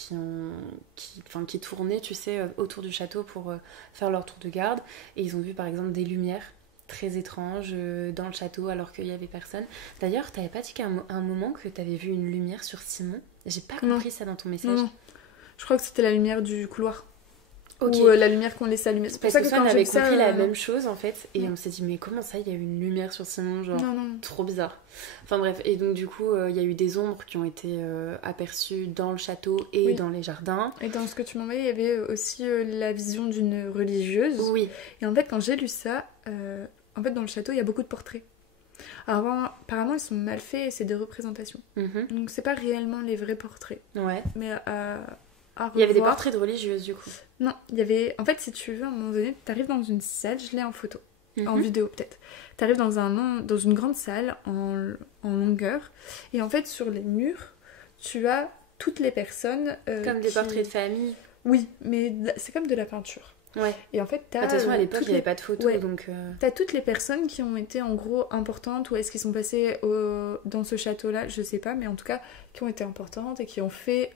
qui tournaient, tu sais, autour du château pour faire leur tour de garde, et ils ont vu par exemple des lumières très étranges dans le château alors qu'il y avait personne. D'ailleurs, t'avais pas dit qu'à un moment que t'avais vu une lumière sur Simon? J'ai pas compris ça dans ton message. Non. Je crois que c'était la lumière du couloir. Okay. Ou la lumière qu'on laissait allumer. C'est pour ça que on avait compris la même chose en fait, et on s'est dit mais comment ça, il y a eu une lumière sur Simon, genre trop bizarre. Enfin bref, et donc du coup il y a eu des ombres qui ont été aperçues dans le château et dans les jardins. Et dans ce que tu m'envoyais, il y avait aussi la vision d'une religieuse. Oui. Et en fait quand j'ai lu ça, en fait dans le château il y a beaucoup de portraits. Alors apparemment ils sont mal faits et c'est des représentations. Donc c'est pas réellement les vrais portraits. Ouais. Mais il y avait des portraits de religieuses du coup. Non, il y avait... En fait, si tu veux, à un moment donné, t'arrives dans une salle, je l'ai en photo, en vidéo peut-être. T'arrives dans une grande salle en longueur, et en fait, sur les murs, tu as toutes les personnes... comme des portraits de famille. Oui, mais c'est comme de la peinture. Ouais. Et en fait, t'as... De toute façon, à l'époque, il n'y avait pas de photos, donc... T'as toutes les personnes qui ont été, en gros, importantes, ou est-ce qu'ils sont passés dans ce château-là, je sais pas, mais en tout cas, qui ont été importantes et qui ont fait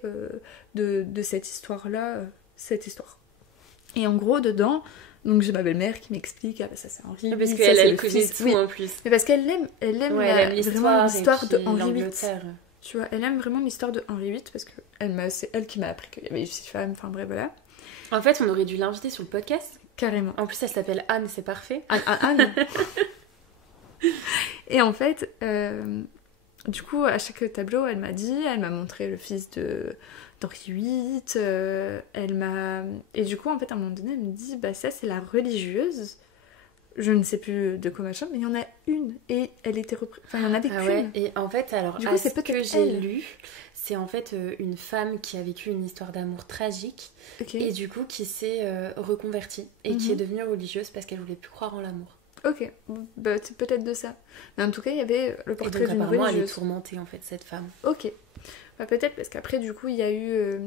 de cette histoire-là, cette histoire. Et en gros, dedans, donc j'ai ma belle-mère qui m'explique, ah bah ça c'est Henri VIII, parce qu'elle connaît tout en plus. Mais parce qu'elle aime, vraiment l'histoire de Henri VIII. Tu vois, elle aime vraiment l'histoire de Henri VIII, parce que c'est elle qui m'a appris qu'il y avait eu 6 femmes, enfin bref, voilà. En fait, on aurait dû l'inviter sur le podcast. Carrément. En plus, elle s'appelle Anne, c'est parfait. Anne. Et en fait, du coup, à chaque tableau, elle m'a montré le fils d'Henri VIII. Et du coup, en fait, à un moment donné, elle me dit, bah ça, c'est la religieuse. Je ne sais plus de quoi machin, mais il y en a une. Et elle était Enfin, il y en avait qu'une. Ouais. Et en fait, alors, du coup, c'est ce que j'ai lu, c'est en fait une femme qui a vécu une histoire d'amour tragique, et du coup qui s'est reconvertie et qui est devenue religieuse parce qu'elle voulait plus croire en l'amour. Ok, bah, c'est peut-être de ça. Mais en tout cas, il y avait le portrait d'une religieuse. Elle est tourmentée en fait, cette femme. Ok, bah, peut-être parce qu'après, du coup, il y a eu...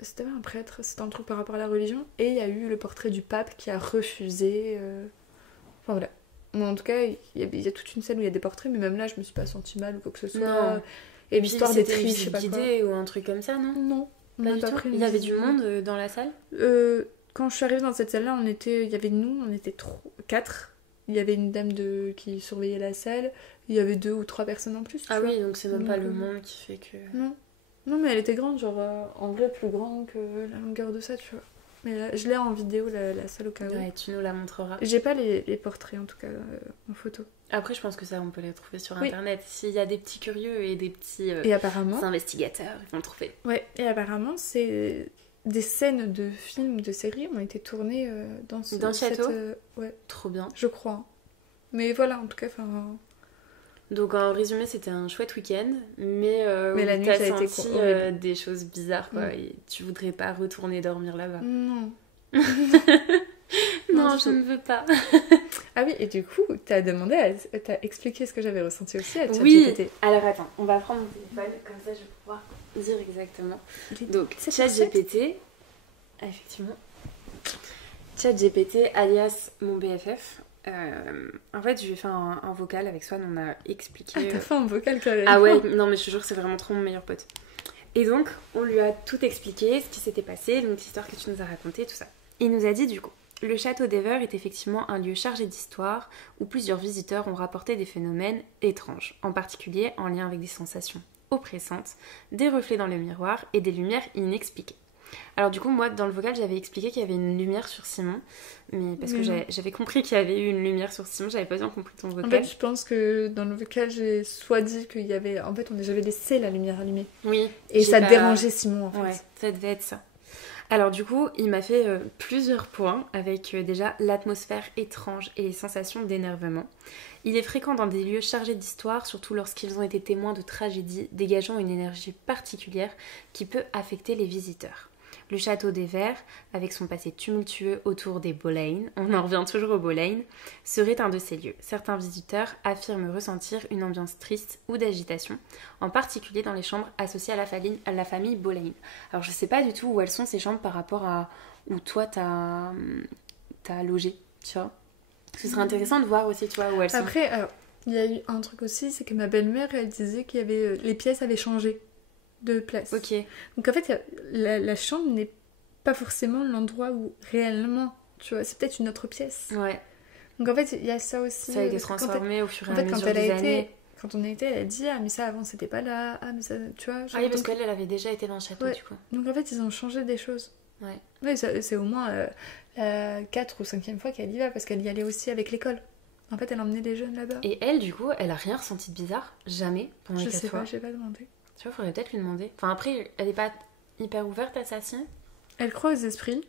c'était un prêtre, c'était un truc par rapport à la religion, et il y a eu le portrait du pape qui a refusé... Enfin voilà. Mais en tout cas, il y a toute une scène où il y a des portraits, mais même là, je me suis pas sentie mal ou quoi que ce soit. Non. Et l'histoire des triches, je sais pas quoi. Ou un truc comme ça, non? Non. Pas du tout. Il y avait du monde dans la salle? Quand je suis arrivée dans cette salle-là, il y avait on était 4. Il y avait une dame qui surveillait la salle. Il y avait 2 ou 3 personnes en plus. Ah oui, donc c'est même pas le monde qui fait que... Non. Non, mais elle était grande, genre en vrai plus grande que la longueur de ça, tu vois. Mais là, je l'ai en vidéo, la salle au cas où. Ouais, tu nous la montreras. J'ai pas les portraits, en tout cas, en photo. Après, je pense que ça, on peut les trouver sur Internet. S'il y a des petits curieux et des petits investigateurs, ils vont le trouver. Ouais, et apparemment, c'est... Des scènes de films, de séries ont été tournées dans le château. Ouais. Trop bien. Je crois. Mais voilà, en tout cas, Donc en résumé, c'était un chouette week-end, mais la nuit, t'as ça a été senti des choses bizarres, quoi. Et tu voudrais pas retourner dormir là-bas. Non. Non, je ne veux pas. Ah oui, et du coup, t'as expliqué ce que j'avais ressenti aussi à ChatGPT. Oui, alors attends, on va prendre mon téléphone, comme ça je vais pouvoir dire exactement. Donc, ChatGPT, effectivement, ChatGPT alias mon BFF, En fait, je lui ai fait un vocal avec Swan, on a expliqué... Ah, t'as fait un vocal carrément. Ah ouais, non mais je te jure, c'est vraiment trop mon meilleur pote. Et donc, on lui a tout expliqué, ce qui s'était passé, donc l'histoire que tu nous as racontée, tout ça. Il nous a dit du coup, le château d'Ever est effectivement un lieu chargé d'histoire où plusieurs visiteurs ont rapporté des phénomènes étranges, en particulier en lien avec des sensations oppressantes, des reflets dans le miroir et des lumières inexpliquées. Alors du coup, moi, dans le vocal, j'avais expliqué qu'il y avait une lumière sur Simon, mais parce que j'avais compris qu'il y avait eu une lumière sur Simon, j'avais pas bien compris ton vocal. En fait, je pense que dans le vocal, j'ai soit dit qu'il y avait... En fait, j'avais laissé la lumière allumée. Oui. Et ça dérangeait Simon, en fait. Ouais, ça devait être ça. Alors du coup, il m'a fait plusieurs points avec déjà l'atmosphère étrange et les sensations d'énervement. Il est fréquent dans des lieux chargés d'histoire, surtout lorsqu'ils ont été témoins de tragédies, dégageant une énergie particulière qui peut affecter les visiteurs. Le château des Vers, avec son passé tumultueux autour des Boleyn, on en revient toujours aux Boleyn, serait un de ces lieux. Certains visiteurs affirment ressentir une ambiance triste ou d'agitation, en particulier dans les chambres associées à la famille Boleyn. Alors je sais pas du tout où elles sont ces chambres par rapport à où toi t'as logé, tu vois. Ce serait intéressant de voir aussi, tu vois, où elles sont. Après, alors, il y a eu un truc aussi, c'est que ma belle-mère, elle disait qu'il y avait... les pièces avaient changé de place. Ok. Donc en fait, la chambre n'est pas forcément l'endroit où réellement, tu vois, c'est peut-être une autre pièce. Ouais. Donc en fait, il y a ça aussi. Ça a été transformé au fur et à mesure quand elle des a années. été, quand on a été, elle a dit ah mais ça avant c'était pas là, ah mais ça, tu vois. Ah oui, parce qu'elle avait déjà été dans le château, ouais. du coup. Donc en fait, ils ont changé des choses. Ouais. Ouais, c'est au moins la 4 ou 5e fois qu'elle y va parce qu'elle y allait aussi avec l'école. En fait, elle emmenait les jeunes là-bas. Et elle, du coup, elle a rien ressenti de bizarre, jamais pendant les 4 fois. Je sais pas, j'ai pas demandé. Tu vois, faudrait peut-être lui demander. Enfin, après, elle est pas hyper ouverte à ça, si. Elle croit aux esprits.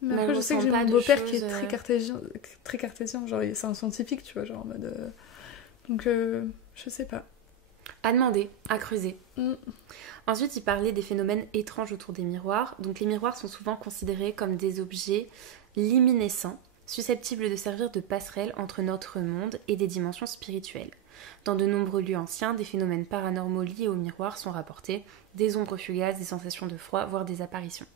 Mais après, elle je sais que j'ai ressent mon pas de beau-père choses, qui est très cartésien, genre c'est un scientifique, tu vois, genre en mode. Donc, je sais pas. À demander, à creuser. Mm. Ensuite, il parlait des phénomènes étranges autour des miroirs. Donc, les miroirs sont souvent considérés comme des objets luminescents, susceptibles de servir de passerelle entre notre monde et des dimensions spirituelles. Dans de nombreux lieux anciens, des phénomènes paranormaux liés aux miroirs sont rapportés, des ombres fugaces, des sensations de froid, voire des apparitions.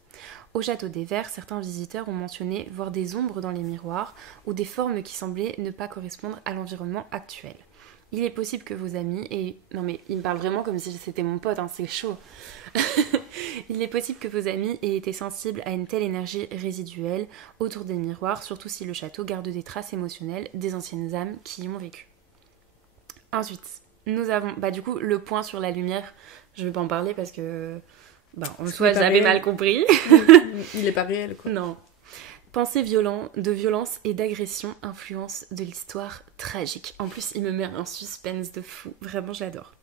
Au château des Vers, certains visiteurs ont mentionné voir des ombres dans les miroirs ou des formes qui semblaient ne pas correspondre à l'environnement actuel. Il est possible que vos amis et... Non mais il me parle vraiment comme si c'était mon pote, hein, c'est chaud. Il est possible que vos amis aient été sensibles à une telle énergie résiduelle autour des miroirs, surtout si le château garde des traces émotionnelles des anciennes âmes qui y ont vécu. Ensuite, nous avons du coup le point sur la lumière. Je vais pas en parler parce que en soi j'avais mal compris. Il est pas réel quoi. Non. Pensée de violence et d'agression influence de l'histoire tragique. En plus, il me met un suspense de fou. Vraiment, j'adore.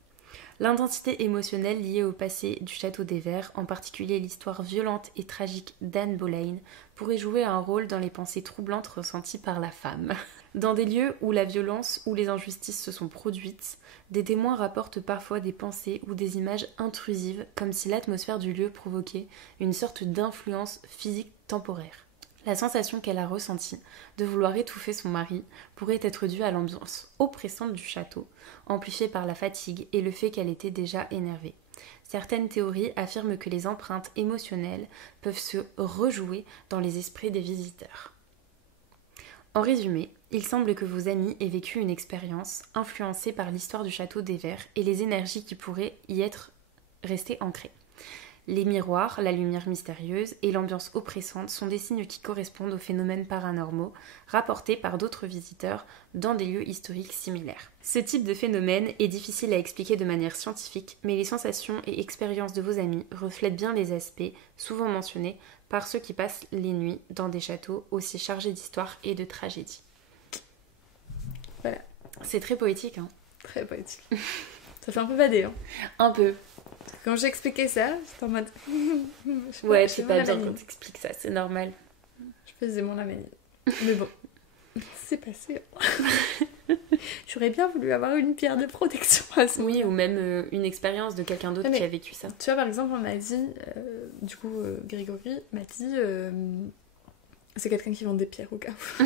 L'intensité émotionnelle liée au passé du château des Vers, en particulier l'histoire violente et tragique d'Anne Boleyn, pourrait jouer un rôle dans les pensées troublantes ressenties par la femme. Dans des lieux où la violence ou les injustices se sont produites, des témoins rapportent parfois des pensées ou des images intrusives, comme si l'atmosphère du lieu provoquait une sorte d'influence physique temporaire. La sensation qu'elle a ressentie de vouloir étouffer son mari pourrait être due à l'ambiance oppressante du château, amplifiée par la fatigue et le fait qu'elle était déjà énervée. Certaines théories affirment que les empreintes émotionnelles peuvent se rejouer dans les esprits des visiteurs. En résumé, il semble que vos amis aient vécu une expérience influencée par l'histoire du château des Vers et les énergies qui pourraient y être restées ancrées. Les miroirs, la lumière mystérieuse et l'ambiance oppressante sont des signes qui correspondent aux phénomènes paranormaux rapportés par d'autres visiteurs dans des lieux historiques similaires. Ce type de phénomène est difficile à expliquer de manière scientifique, mais les sensations et expériences de vos amis reflètent bien les aspects souvent mentionnés par ceux qui passent les nuits dans des châteaux aussi chargés d'histoire et de tragédie. Voilà. C'est très poétique, hein. Très poétique. Ça fait un peu badé, hein. Un peu. Quand j'ai expliqué ça, j'étais en mode... Ouais, c'est pas bien quand t'expliques ça, c'est normal. Je faisais mon lamanine. Mais bon, c'est passé. J'aurais bien voulu avoir une pierre de protection à ce moment. Oui, ou même une expérience de quelqu'un d'autre qui a vécu ça. Tu vois, par exemple, on m'a dit... du coup, Grégory m'a dit... c'est quelqu'un qui vend des pierres au cas où.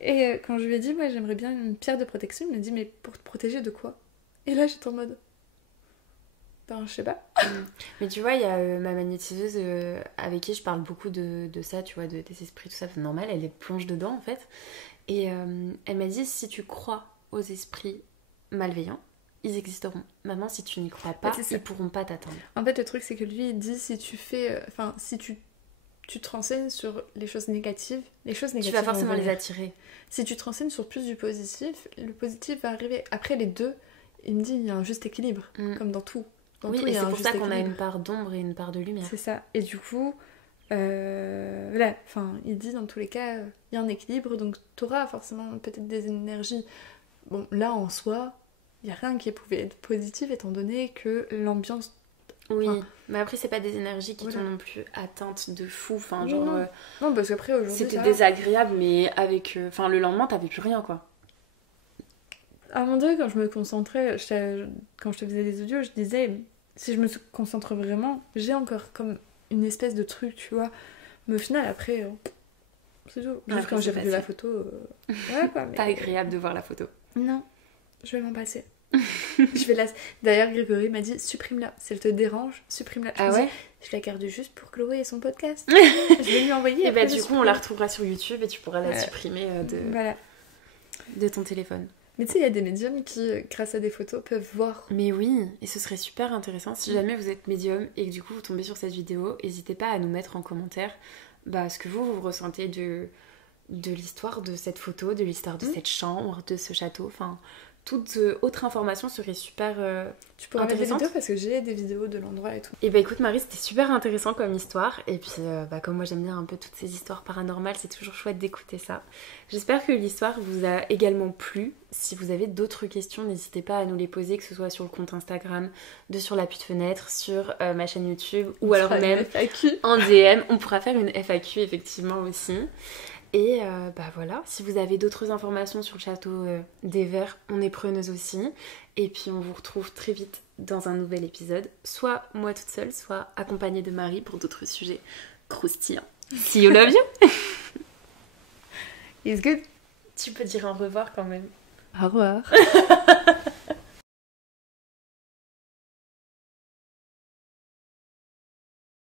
Et quand je lui ai dit, moi, j'aimerais bien une pierre de protection, il m'a dit, mais pour te protéger de quoi? Et là, j'étais en mode... je sais pas. Mais tu vois, il y a ma magnétiseuse avec qui je parle beaucoup de ça, tu vois, des esprits, tout ça, c'est normal, elle les plonge dedans en fait. Et elle m'a dit, si tu crois aux esprits malveillants, ils existeront. Maman, si tu n'y crois pas, ils pourront pas t'atteindre. En fait, le truc, c'est que lui, il dit, si tu fais... Enfin, si tu te renseignes sur les choses négatives tu vas forcément les attirer. Si tu te renseignes sur plus du positif, le positif va arriver. Après, les deux, il me dit, il y a un juste équilibre, comme dans tout. Oui, et c'est pour ça qu'on a une part d'ombre et une part de lumière. C'est ça. Et du coup, voilà, enfin, il dit, dans tous les cas, il y a un équilibre, donc tu auras forcément peut-être des énergies. Bon, là, en soi, il n'y a rien qui pouvait être positif, étant donné que l'ambiance... Oui, mais après, c'est pas des énergies qui t'ont non plus atteinte de fou. Enfin, genre. Non, parce qu'après, aujourd'hui. C'était désagréable, mais avec. Enfin, le lendemain, t'avais plus rien, quoi. À un moment donné, quand je me concentrais, quand je te faisais des audios, je disais, si je me concentre vraiment, j'ai encore comme une espèce de truc, tu vois. Mais au final, après, c'est tout. Juste quand j'ai revu la photo. Ouais, quoi. Mais... Pas agréable de voir la photo. Non, je vais m'en passer. Je vais la... D'ailleurs, Grégory m'a dit supprime-la. Si elle te dérange, supprime-la. Ah ouais? Je la garde juste pour Chloé et son podcast. Je vais lui envoyer. Et bah, du coup, on la retrouvera sur YouTube et tu pourras la supprimer voilà. de ton téléphone. Mais tu sais, il y a des médiums qui, grâce à des photos, peuvent voir. Mais oui, et ce serait super intéressant. Si jamais vous êtes médium et que du coup vous tombez sur cette vidéo, n'hésitez pas à nous mettre en commentaire ce que vous ressentez de l'histoire de cette photo, de l'histoire de cette chambre, de ce château. Enfin, toute autre information serait super tu pourras mettre des vidéos parce que j'ai des vidéos de l'endroit et tout. Et bah écoute Marie, c'était super intéressant comme histoire. Et puis comme moi j'aime bien un peu toutes ces histoires paranormales, c'est toujours chouette d'écouter ça. J'espère que l'histoire vous a également plu. Si vous avez d'autres questions, n'hésitez pas à nous les poser, que ce soit sur le compte Instagram de Sur la Pute Fenêtre, sur ma chaîne YouTube ou alors même en DM. On pourra faire une FAQ effectivement aussi. Et voilà, si vous avez d'autres informations sur le château des Vers, on est preneuse aussi. Et puis on vous retrouve très vite dans un nouvel épisode, soit moi toute seule, soit accompagnée de Marie pour d'autres sujets croustillants. See you, love you. It's good. Tu peux dire au revoir quand même. Au revoir.